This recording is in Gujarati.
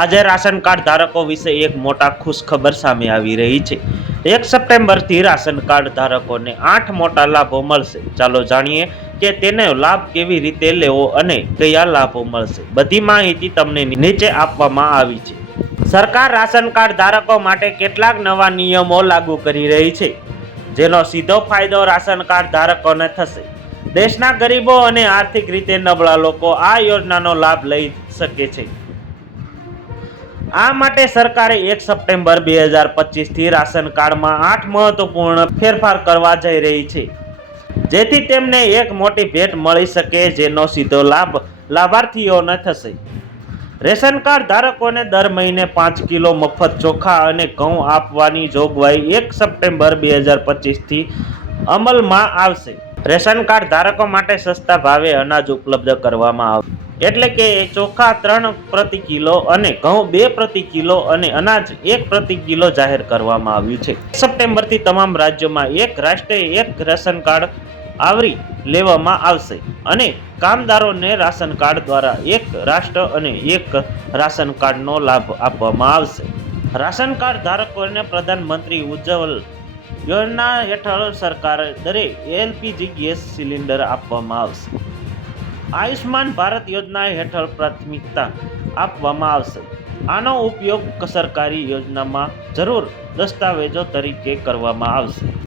આજે રાશન કાર્ડ ધારકો વિશે એક મોટા ખુશખબર સામે આવી રહી છે. એક સપ્ટેમ્બરથી રાશન કાર્ડ ધારકોને આઠ મોટા લાભો મળશે. ચાલો જાણીએ કે તેને લાભ કેવી રીતે લેવો અને કયા લાભો મળશે. બધી માહિતી તમને નીચે આપવામાં આવી છે. સરકાર રાશન કાર્ડ ધારકો માટે કેટલાક નવા નિયમો લાગુ કરી રહી છે, જેનો સીધો ફાયદો રાશન કાર્ડ ધારકોને થશે. દેશના ગરીબો અને આર્થિક રીતે નબળા લોકો આ યોજનાનો લાભ લઈ શકે છે. આ માટે સરકારે એક સપ્ટેમ્બર બે હજાર પચીસથી રાશન કાર્ડમાં આઠ મહત્વપૂર્ણ ફેરફાર કરવા જઈ રહી છે. જેથી તેમને એક મોટી ભેટ મળી શકે જેનો સીધો લાભ લાભાર્થીઓને થશે. રેશન કાર્ડ ધારકોને દર મહિને પાંચ કિલો મફત ચોખા અને ઘઉં આપવાની જોગવાઈ એક સપ્ટેમ્બર બે હજાર પચીસથી અમલમાં આવશે. રેશન કાર્ડ ધારકો માટે સસ્તા ભાવે અનાજ ઉપલબ્ધ કરવામાં આવશે. એટલે કે ચોખા ત્રણ પ્રતિ કિલો અને ઘઉં બે પ્રતિ કિલો અને અનાજ એક પ્રતિ કિલો જાહેર કરવામાં આવ્યું છે. સપ્ટેમ્બરથી તમામ રાજ્યોમાં એક રાષ્ટ્રીય એક રેશન કાર્ડ આવરી લેવામાં આવશે અને કામદારોને રાશન કાર્ડ દ્વારા એક રાષ્ટ્ર અને એક રાશન કાર્ડનો લાભ આપવામાં આવશે. રાશન કાર્ડ ધારકોને પ્રધાનમંત્રી ઉજ્જવલ યોજના હેઠળ સરકાર દરે એલપીજી ગેસ સિલિન્ડર આપવામાં આવશે. આયુષ્માન ભારત યોજના હેઠળ પ્રાથમિકતા આપવામાં આવશે. આનો ઉપયોગ સરકારી યોજનામાં જરૂર દસ્તાવેજો તરીકે કરવામાં આવશે.